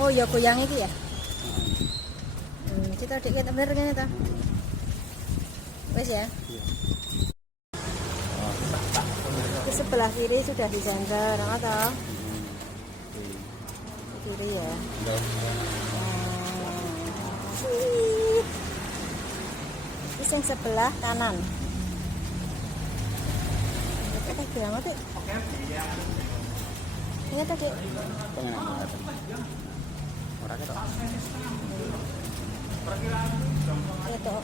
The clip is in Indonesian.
Oh ya goyang iki ya. Kita dikit bener ngene ta. Wes ya. Ke sebelah kiri sudah disenter, atau kiri ya. Terus yang sebelah kanan. Kita bilang apa? Ini tadi. Orangnya toh. Itu.